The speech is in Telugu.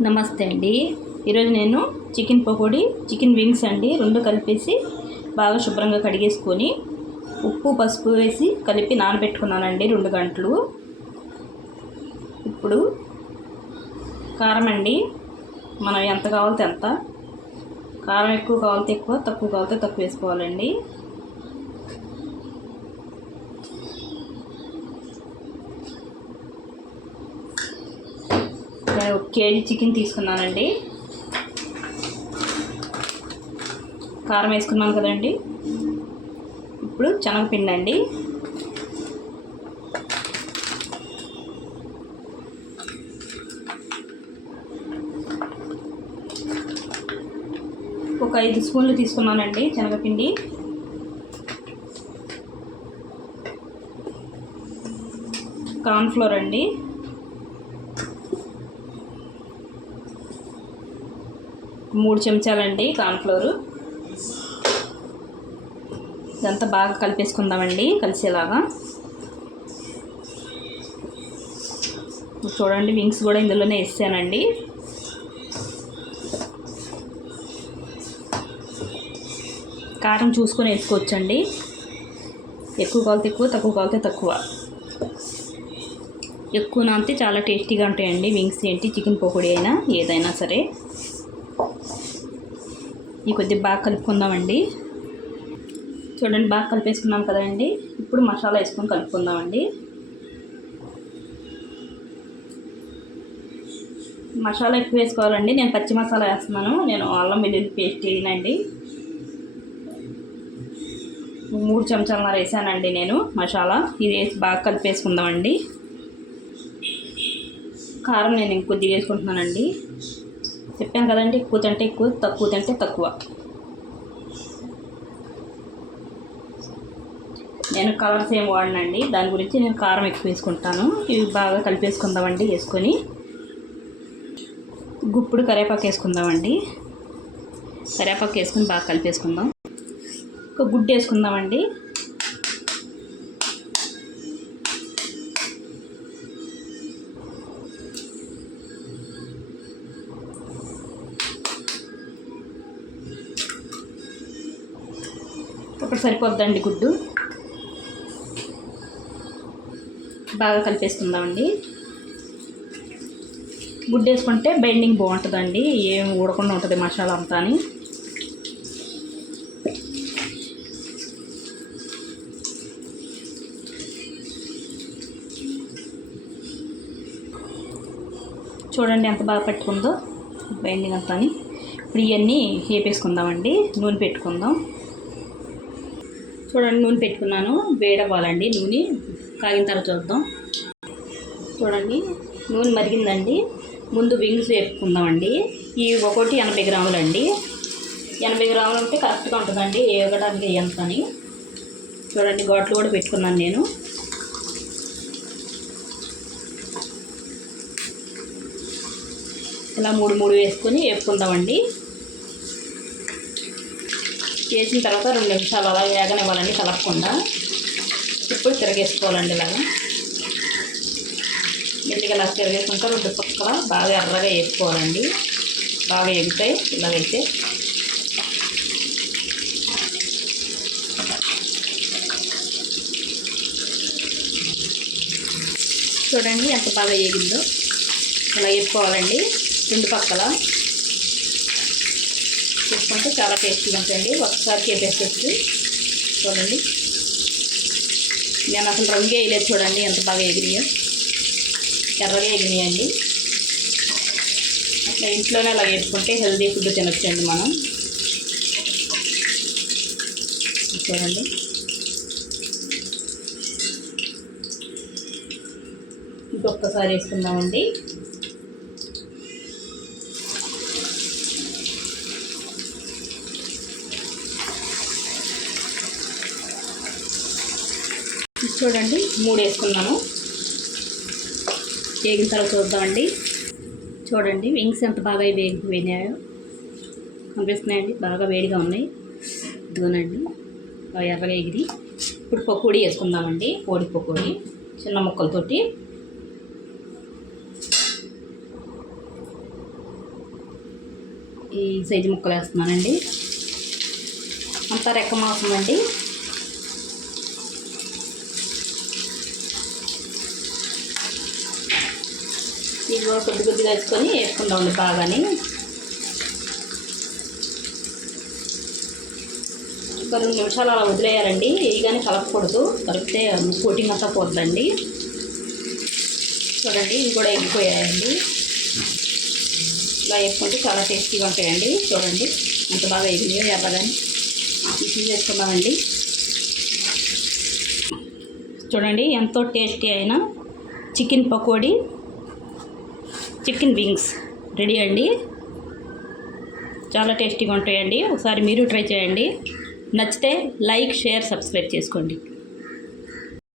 నమస్తే అండి. ఈరోజు నేను చికెన్ పకోడీ చికెన్ వింగ్స్ అండి రెండు కలిపేసి బాగా శుభ్రంగా కడిగేసుకొని ఉప్పు పసుపు వేసి కలిపి నానబెట్టుకున్నానండి రెండు గంటలు. ఇప్పుడు కారం అండి. మనం ఎంత కావాలితే ఎంత కారం ఎక్కువ కావాలితే ఎక్కువ తక్కువ కావాలితే తక్కువ వేసుకోవాలండి. ఒక కేజీ చికెన్ తీసుకున్నానండి. కారం వేసుకున్నాను కదండి. ఇప్పుడు శనగపిండి అండి ఒక ఐదు స్పూన్లు తీసుకున్నానండి శనగపిండి. కార్న్ఫ్లోర్ అండి. మూడు చెంచాలండి కార్న్ఫ్లోరు. ఇదంతా బాగా కలిపేసుకుందామండి కలిసేలాగా. చూడండి వింగ్స్ కూడా ఇందులోనే వేసానండి. కారం చూసుకొని వేసుకోవచ్చండి. ఎక్కువ కాలితే ఎక్కువ తక్కువ కాలితే తక్కువ. ఎక్కువ నానితే చాలా టేస్టీగా ఉంటాయండి వింగ్స్ ఏంటి చికెన్ పకోడీ అయినా ఏదైనా సరే. ఈ కొద్దిగా బాగా కలుపుకుందామండి. చూడండి బాగా కలిపేసుకున్నాం కదండి. ఇప్పుడు మసాలా వేసుకొని కలుపుకుందామండి. మసాలా ఎక్కువ వేసుకోవాలండి. నేను పచ్చి మసాలా వేస్తున్నాను. నేను అల్లం వెల్లుల్లి పేస్ట్ వేయనండి. మూడు చెంచాలన్నర వేసానండి నేను మసాలా. ఇది వేసి బాగా కలిపేసుకుందామండి. కారం నేను ఇంకొద్దిగా వేసుకుంటున్నానండి. చెప్పాను కదండి ఎక్కువ తింటే ఎక్కువ తక్కువ తింటే తక్కువ. నేను కలర్స్ ఏం వాడనండి దాని గురించి నేను కారం ఎక్కువ వేసుకుంటాను. ఇవి బాగా కలిపేసుకుందామండి వేసుకొని. గుప్పుడు కరివేపాకు వేసుకుందామండి. కరేపాకు వేసుకొని బాగా కలిపేసుకుందాం. ఒక గుడ్డు వేసుకుందామండి. ఇప్పుడు సరిపోద్దండి గుడ్డు. బాగా కలిపేసుకుందామండి. గుడ్డు వేసుకుంటే బైండింగ్ బాగుంటుందండి. ఏం ఊడకుండా ఉంటుంది మసాలా అంతా అని చూడండి ఎంత బాగా పెట్టుకుందో బైండింగ్ అంతా అని ఇప్పుడు ఇవన్నీ వేపేసుకుందామండి. నూనె పెట్టుకుందాం. చూడండి నూనె పెట్టుకున్నాను. వేడవ్వాలండి నూనె. కాగిన తర్వాత చూద్దాం. చూడండి నూనె మరిగిందండి. ముందు వింగ్స్ వేపుకుందామండి. ఈ ఒకటి ఎనభై గ్రాములండి. ఎనభై గ్రాములు ఉంటే కరెక్ట్గా ఉంటుందండి. వేగడానికి ఎంత అని చూడండి గోట్లు కూడా పెట్టుకున్నాను నేను. ఇలా మూడు మూడు వేసుకొని వేపుకుందామండి. వేసిన తర్వాత రెండు నిమిషాలు అలా వేగనివ్వాలండి కలపకుండా ఇప్పుడు తిరగేసుకోవాలండి ఇలాగా. మెల్లిగా ఇలా తిరగేసుకుంటే రెండు పక్కల బాగా ఎర్రగా వేసుకోవాలండి. బాగా ఎగుతాయి ఇలాగైతే చూడండి ఎంత బాగా ఎగిందో ఇలా వేసుకోవాలండి. రెండు పక్కల. చేసుకుంటే చాలా టేస్టీగా ఉంటాయండి. ఒకసారి కేపేసేసి చూడండి. నేను అసలు రంగు వేయలేదు చూడండి ఎంత బాగా ఎగిరియో. ఎర్రగా ఎగిరియండి అట్లా ఇంట్లోనే అలా వేసుకుంటే హెల్దీ ఫుడ్ తినొచ్చండి మనం. చూడండి. ఇంకొకసారి వేసుకుందామండి. చూడండి మూడు వేసుకున్నాను వేగిన తర్వాత చూద్దామండి. చూడండి వింగ్స్ ఎంత బాగా వేగి వేనాయో కనిపిస్తున్నాయండి బాగా వేడిగా ఉన్నాయి. దూనండి ఎర్రగా ఎగిరి. ఇప్పుడు పకోడీ వేసుకుందామండి కోడి పకోడీ చిన్న ముక్కలతోటి. ఈ సైజు ముక్కలు వేస్తున్నానండి. అంతా రెక్క మాసం అండి ఇది కూడా కొద్ది కొద్దిగా వేసుకొని వేసుకుందామండి బాగాని. ఒక రెండు నిమిషాలు అలా వదిలేయాలండి వేయగానే కలపకూడదు. కలిపితే కోటింగ్ అంతా పోతుందండి. చూడండి ఇవి కూడా ఎగిపోయాయండి ఇలా వేసుకుంటే చాలా టేస్టీగా ఉంటాయండి. చూడండి అంత బాగా ఎగినాయో ఎర్రగాని ఇది చేసుకున్నామండి చూడండి ఎంతో టేస్టీ అయిన chicken pakodi. Chicken wings ready అండి. చాలా టేస్టీగా ఉంటాయండి. ఒకసారి మీరు ట్రై చేయండి. నచ్చితే లైక్ షేర్ సబ్స్క్రైబ్ చేసుకోండి.